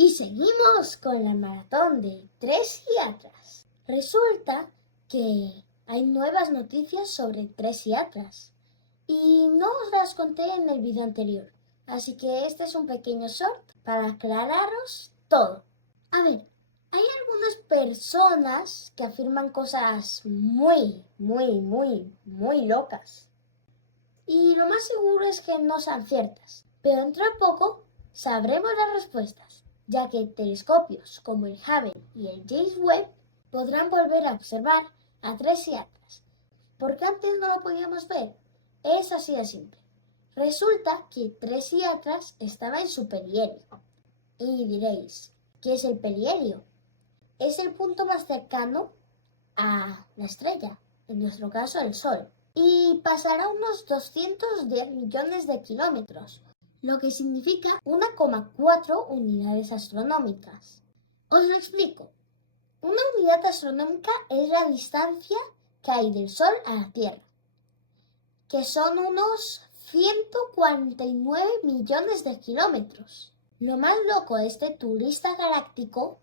Y seguimos con la maratón de 3 psiquiatras. Resulta que hay nuevas noticias sobre 3 psiquiatras y no os las conté en el vídeo anterior, así que este es un pequeño short para aclararos todo. A ver, hay algunas personas que afirman cosas muy locas y lo más seguro es que no sean ciertas, pero dentro de poco sabremos las respuestas, ya que telescopios como el Hubble y el James Webb podrán volver a observar a 3 psiquiatras. ¿Por qué antes no lo podíamos ver? Es así de simple. Resulta que 3 psiquiatras estaban en su perihelio. Y diréis, ¿qué es el perihelio? Es el punto más cercano a la estrella, en nuestro caso el Sol, y pasará unos 210 millones de kilómetros, lo que significa 1,4 unidades astronómicas. Os lo explico. Una unidad astronómica es la distancia que hay del Sol a la Tierra, que son unos 149 millones de kilómetros. Lo más loco de este turista galáctico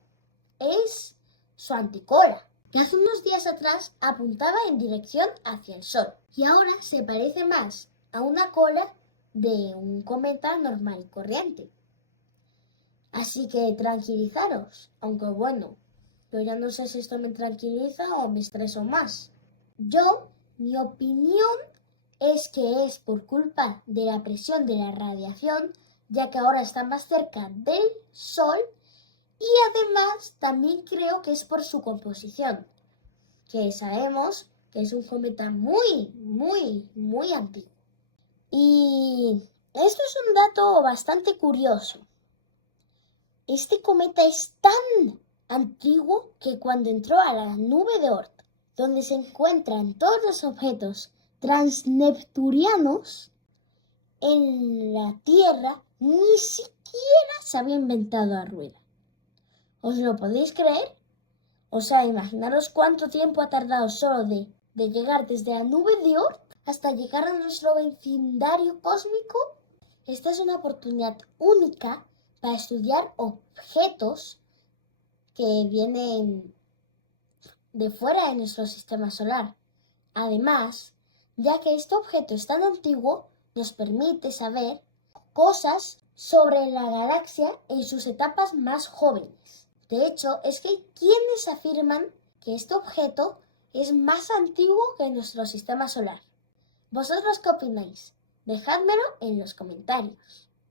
es su anticola, que hace unos días atrás apuntaba en dirección hacia el Sol y ahora se parece más a una cola de un cometa normal y corriente. Así que tranquilizaros, aunque bueno, yo ya no sé si esto me tranquiliza o me estreso más. Mi opinión es que es por culpa de la presión de la radiación, ya que ahora está más cerca del Sol, y además también creo que es por su composición, que sabemos que es un cometa muy antiguo. Y esto es un dato bastante curioso. Este cometa es tan antiguo que cuando entró a la nube de Oort, donde se encuentran todos los objetos transneptunianos, en la Tierra ni siquiera se había inventado la rueda. ¿Os lo podéis creer? O sea, imaginaros cuánto tiempo ha tardado solo de llegar desde la nube de Oort hasta llegar a nuestro vecindario cósmico. Esta es una oportunidad única para estudiar objetos que vienen de fuera de nuestro sistema solar. Además, ya que este objeto es tan antiguo, nos permite saber cosas sobre la galaxia en sus etapas más jóvenes. De hecho, es que hay quienes afirman que este objeto es más antiguo que nuestro sistema solar. ¿Vosotros qué opináis? Dejádmelo en los comentarios.